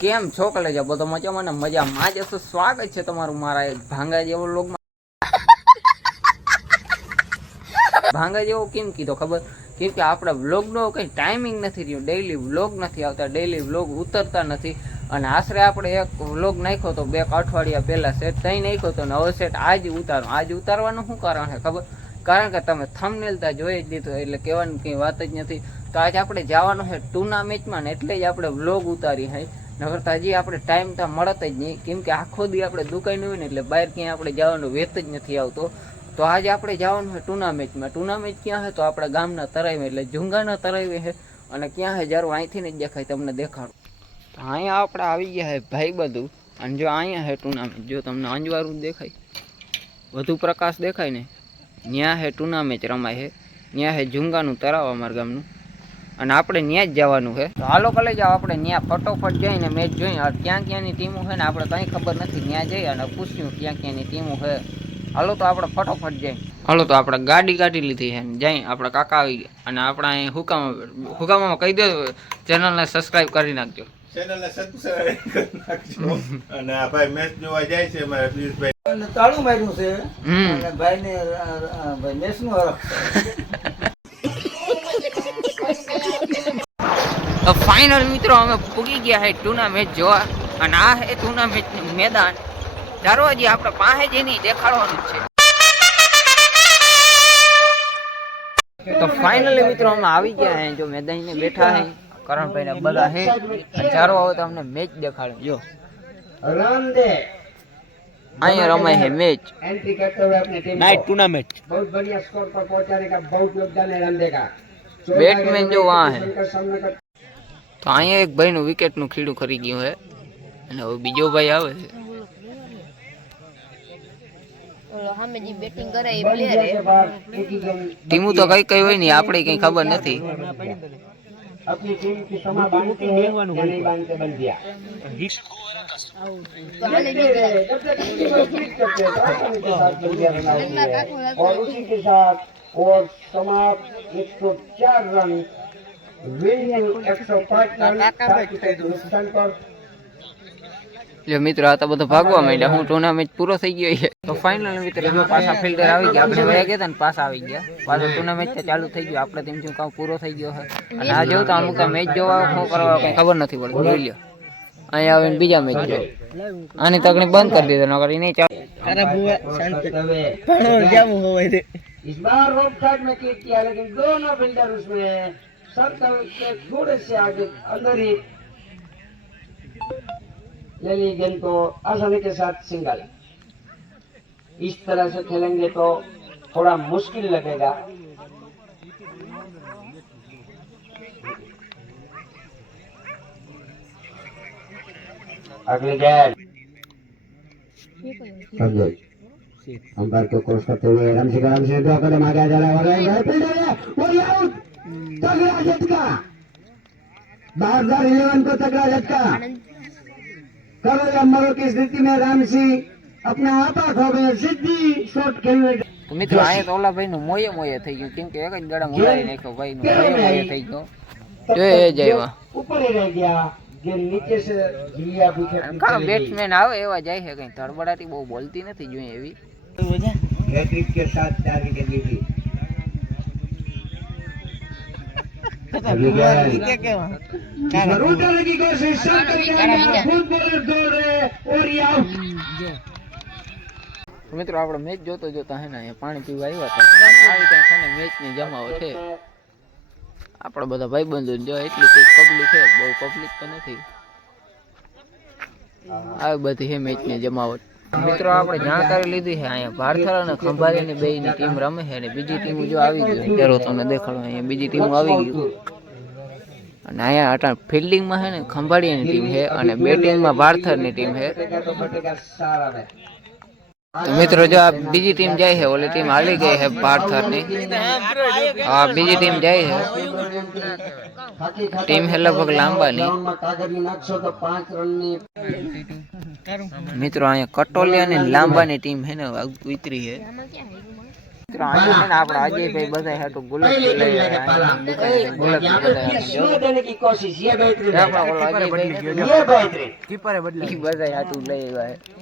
કેમ છો કલેજા બધો મજામાં ને? મજામાં. આજે તો સ્વાગત છે તમારું મારા એક ભાંગા જેવો લોગમાં. ભાંગા જેવો કેમ કીધો ખબર? કેમ કે આપણા વ્લોગનો કંઈ ટાઈમિંગ નથી રહ્યું. ડેઈલી વ્લોગ નથી આવતા ડેઈલી વ્લોગ ઉતરતા નથી. અને આશરે આપણે એક વ્લોગ નાખ્યો તો બે અઠવાડિયા પહેલાં સેટ થઈ નાખ્યો હતો ને હવે સેટ આજ ઉતારો આજ ઉતારવાનું શું કારણ છે ખબર? કારણ કે તમે થમનેલતા જોઈ જ દીધું એટલે કહેવાની કંઈ વાત જ નથી. તો આજે આપણે જવાનું છે ટુર્નામેન્ટમાં ને એટલે જ આપણે વ્લોગ ઉતારી hay નગર તો હજી આપણે ટાઈમ તો મળત જ નહીં. કેમ કે આખો દી આપણે દુકાન હોય ને એટલે બહાર ક્યાંય આપણે જવાનો વેત જ નથી આવતો. તો આજે આપણે જવાનું છે ટુર્નામેન્ટમાં. ટુર્નામેન્ટ ક્યાં છે? તો આપણા ગામના તરાવે એટલે ઝુંગાના તરાવે છે. અને ક્યાં છે? જ્યારે અહીંથી જ દેખાય. તમને દેખાડું. અહીંયા આપણે આવી ગયા છે ભાઈ બધું. અને જો અહીંયા છે ટુર્નામેન્ટ. જો તમને અંજવારું દેખાય. વધુ પ્રકાશ દેખાય ને. ત્યાં છે ટુર્નામેન્ટ રમાય છે. ત્યાં છે ઝુંગાનું તરાવ અમારા ગામનું. અને આપણે ત્યાં જ જવાનું છે. તો હાલો કલે જાઓ આપણે ત્યાં ફટોફટ જઈને મેચ જોઈએ. ક્યાં ક્યાંની ટીમો છે ને આપણે કંઈ ખબર નથી. ત્યાં જઈ અને પૂછ્યું ક્યાં ક્યાંની ટીમો છે. હાલો તો આપણે ફટોફટ જઈએ. હાલો તો આપણે ગાડી કાઢી લીધી છે ને જઈ આપણે કાકા આવી ગયા. અને આપણે અહીં હુકામ હુકામામાં કહી દો ચેનલને સબસ્ક્રાઈબ કરી નાખજો. ચેનલને સબસ્ક્રાઇબ કરી નાખજો. અને આ ભાઈ મેચ જોવા જાય છે મારા પિયુષભાઈ. તાળું માર્યું છે. હમ. અને ભાઈને અ, અ, ભાઈ મેસનું હરખ ફાઇનલ મિત્રો અમે પૂગી ગયા છે ટુર્નામેન્ટ જોવા અને આ છે ટુર્નામેન્ટનું મેદાન ચારો હજી આપણે પાસે જ એની દેખાડવાનું જ છે તો ફાઇનલી મિત્રો અમે આવી ગયા હે જો મેદાને બેઠા હે કરણભાઈ ને બધા હે અને ચારો હવે તમને મેચ દેખાડે જો रन दे અહીંયા રમાય છે મેચ एंट्री करते हुए अपनी टीम નાઇટ को ટુર્નામેન્ટ बहुत बढ़िया स्कोर पर पहुंचाने का बहुत योगदान है रन देगा बैट्समैन जो वहाँ है। का सामना कर તો અહીંયા એક ભાઈનું વિકેટનું ખીડું ખરી ગયું છે અને હવે બીજો ભાઈ આવે છે ઓલો સામે જે બેટિંગ કરે એ बन પ્લેયર गया के बाद एक ही गेम ટીમું તો કઈ કઈ હોય નહીં આપણે કઈ ખબર નથી अपनी टीम की समा बांधते हैं या नहीं बांधते बन दिया તો આને જે जब तक किसी को क्लिक करते हैं तो आसानी के साथ बन दिया बना होती है और उसी के साथ और समाप्त 104 रन विनिंग 105 रन એટલે મિત્રો આ તો બધો ભાગવા માંડ્યા. હું ટુર્નામેન્ટ પૂરો થઈ ગયો છે. તો ફાઇનલ મિત્ર પાછા ફિલ્ટર આવી ગયા. આપણે વયા ગયા ને પાછા આવી ગયા. પાછો ટુર્નામેન્ટ ચાલુ થઈ ગયો. આપણે તેમ શું કામ પૂરો થઈ ગયો છે. અને આ જોયું તો અમુક મેચ જોવા શું કરવા કંઈ ખબર નથી પડતી. જોઈ લ્યો. અહીંયા આવીને બીજા મેચ જો આની તકણી બંધ કરી દીધો નકર નહીં ચાલે. અરે બુવા શાંતિ કેમ હોય ઇસ બાર રોપ સાઈડ મેં કિક કિયા લેકિન દોનો ફિલ્ડર ઉસમે. के थोड़े से आगे अंदर ही ले ली गेंद को आसानी के साथ सिंगल इस तरह से खेलेंगे तो थोड़ा मुश्किल लगेगा अगली गेंद समझो अंपायर को क्रॉस करते हुए रन से रन से दो कदम आगे जा रहा है और एक फील्डर है और ये आउट तगड़ा झटका बारदार इलेवन को तगड़ा झटका करो या मरो की स्थिति में राम सिंह अपना आपा खो गए सीधी शॉट खेलने તો મિત્રો અહીંયા તો ઓલા ભાઈનું મોયે મોયે થઈ ગયું કેમ કે એક જ ગળા મુલાવી નાખ્યો ભાઈનું મોયે મોયે થઈ ગયો જો એ જયવા ऊपर ही रह गया गेंद नीचे से गिलिया पीछे કાં બેટ્સમેન આવે એવા જાય છે કઈ ધડબડાટી બહુ બોલતી નથી જોઈએ એવી हैट्रिक के साथ चार विकेट जरूर करने की कोशिश सब करके फुल बॉलर दौड़ रहे और ये आउट તો મિત્રો આપણે મેચ જોતો જોતા હે ને અહીંયા પાણી પીવા આવ્યા હતા અને આવી કંઈક છે ને મેચની જમાવો છે આપણા બધા ભાઈબંધો જો એટલી કંઈક પબ્લિક છે બહુ પબ્લિક તો નથી આવી બધી છે મેચની જમાવટ મિત્રો, આપણે જાણકારી લીધી છે, અહીંયા ભારથળ અને ખંભાળીની બે ની ટીમ રમે છે અને બીજી ટીમ જો આવી ગઈ અત્યારે તમને દેખાડો, અહીંયા બીજી ટીમ આવી ગઈ અને અહીંયા અટા ફિલ્ડિંગમાં છે ને ખંભાળીની ટીમ છે અને બેટિંગમાં ભારથળની ટીમ છે. तो मित्रों जो आप बीजी टीम जाए है ओली टीम हाल ही गए है पार्थर ने आप बीजी टीम जाए है। टीम है लगभग लंबा नहीं मित्रों आया कटोलिया ने लंबा ने टीम है ना उतरी है। आज आप आज भाई बस है तो है। बुलेट ले रहा है। ये की कोशिश ये बैठ है।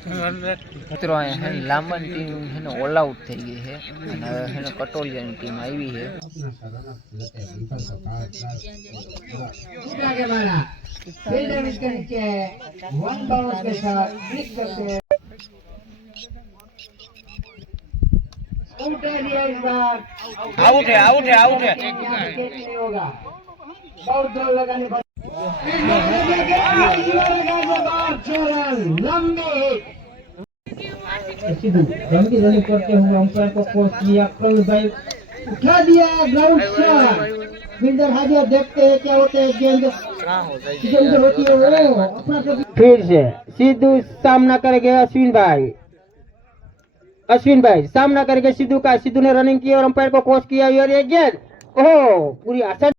મિત્રો અહીંયા હે ને લાંબાની ટીમ છે ને ઓલ આઉટ થઈ ગઈ છે અને હવે છે ને કટોલિયાની ટીમ આવી છે के मारा फील्डर इसके नीचे वन बाउंस के साथ क्लिक करते हैं आउट है दिया इस बार आउट है आउट है आउट है नहीं होगा बहुत जोर लगाने जल्दी जल्दी करते हुए अंपायर को कोच किया भाई उठा दिया ग्राउंड शॉट फील्डर हाजिर देखते हैं क्या होते हैं गेंद उधर होती है वो अपना से फिर से, सिद्धू सामना करेंगे अश्विन भाई। अश्विन भाई, सामना करेंगे सिद्धू का। सिद्धू ने रनिंग की और अंपायर को कोच किया और ये गेंद। ओह, पूरी आशा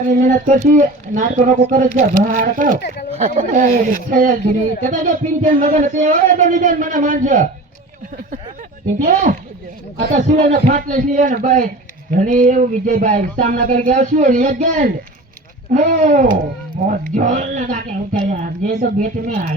મહેનત કરતી નાટકો લોકો કરે છે ભાડ કરો. સયાજીની કદા જો પિંચન લગન તે ઓરે તો નિજન મને માનજો. પિંચે અતા સુરેના ફાટલે છે અને ભાઈ. ઘણી એવું વિજયભાઈ સામના કરી ગયા છું લેજેન્ડ હો બહુત જોર લગા કે ઉઠાયા જે તો બેટ મે આ